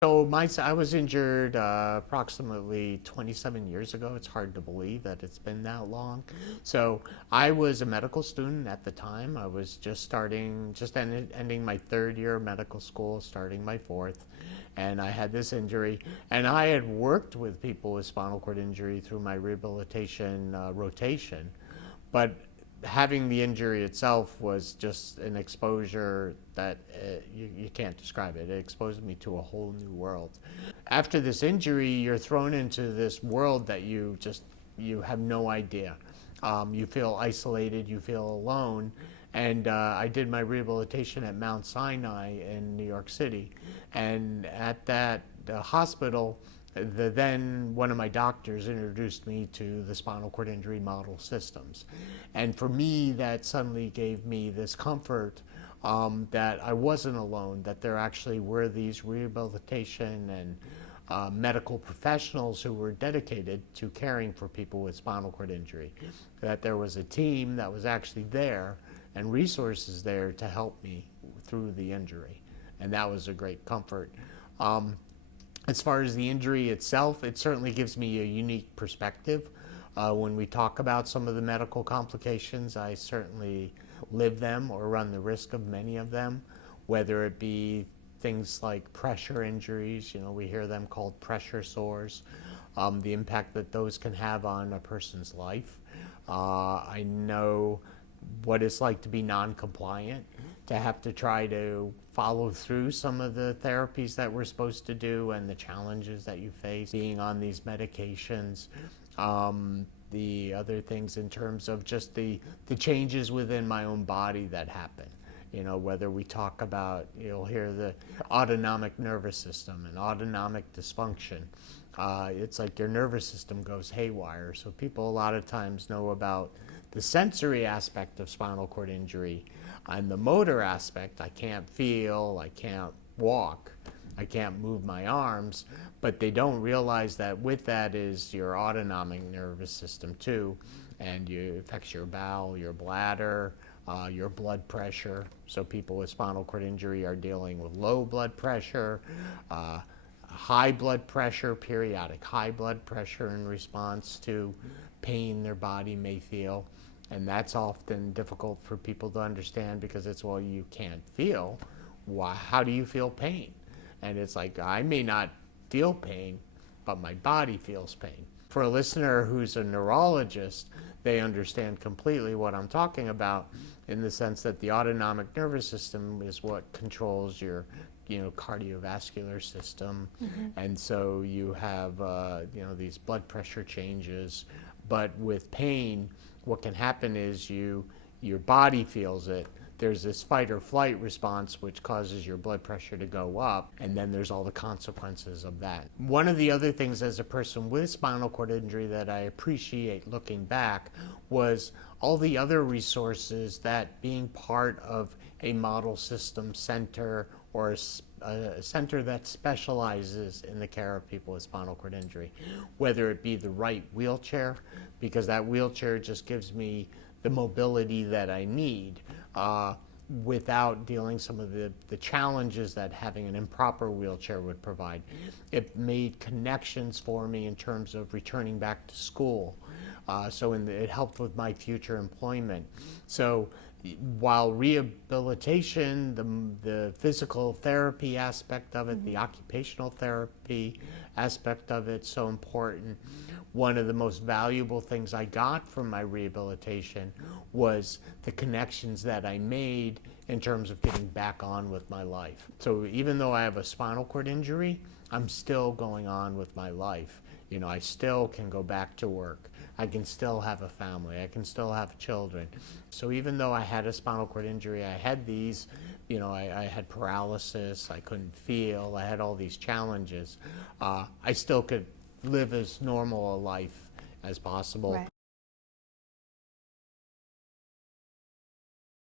So I was injured approximately 27 years ago. It's hard to believe that it's been that long. So I was a medical student at the time. I was ending my third year of medical school, starting my fourth, and I had this injury. And I had worked with people with spinal cord injury through my rehabilitation rotation, but having the injury itself was just an exposure that you can't describe it. It exposed me to a whole new world. After this injury, you're thrown into this world that you have no idea. You feel isolated, you feel alone. And I did my rehabilitation at Mount Sinai in New York City. And at that hospital, then one of my doctors introduced me to the spinal cord injury model systems. And for me, that suddenly gave me this comfort that I wasn't alone, that there actually were these rehabilitation and medical professionals who were dedicated to caring for people with spinal cord injury, that there was a team that was actually there and resources there to help me through the injury. And that was a great comfort. As far as the injury itself, it certainly gives me a unique perspective. When we talk about some of the medical complications, I certainly live them or run the risk of many of them, whether it be things like pressure injuries, we hear them called pressure sores, the impact that those can have on a person's life. I know what it's like to be non-compliant, to have to try to follow through some of the therapies that we're supposed to do and the challenges that you face being on these medications. The other things in terms of just the changes within my own body that happen. Whether we talk about, you'll hear the autonomic nervous system and autonomic dysfunction. It's like your nervous system goes haywire. So people a lot of times know about the sensory aspect of spinal cord injury and the motor aspect. I can't feel, I can't walk, I can't move my arms, but they don't realize that with that is your autonomic nervous system too, and it affects your bowel, your bladder, your blood pressure. So people with spinal cord injury are dealing with low blood pressure, high blood pressure, periodic high blood pressure in response to pain their body may feel. And that's often difficult for people to understand because it's, well, you can't feel. How do you feel pain? And it's like, I may not feel pain, but my body feels pain. For a listener who's a neurologist, they understand completely what I'm talking about in the sense that the autonomic nervous system is what controls your cardiovascular system. And so you have these blood pressure changes. But with pain, what can happen is your body feels it. There's this fight or flight response which causes your blood pressure to go up, and then there's all the consequences of that. One of the other things as a person with spinal cord injury that I appreciate looking back was all the other resources that being part of a model system center or a center that specializes in the care of people with spinal cord injury, whether it be the right wheelchair, because that wheelchair just gives me the mobility that I need without dealing some of the challenges that having an improper wheelchair would provide. It made connections for me in terms of returning back to school. It helped with my future employment. So while rehabilitation, the physical therapy aspect of it, the occupational therapy aspect of it, so important, one of the most valuable things I got from my rehabilitation was the connections that I made in terms of getting back on with my life. So even though I have a spinal cord injury, I'm still going on with my life. I still can go back to work. I can still have a family. I can still have children. So even though I had a spinal cord injury, I had these, I had paralysis, I couldn't feel, I had all these challenges. I still could live as normal a life as possible. Right.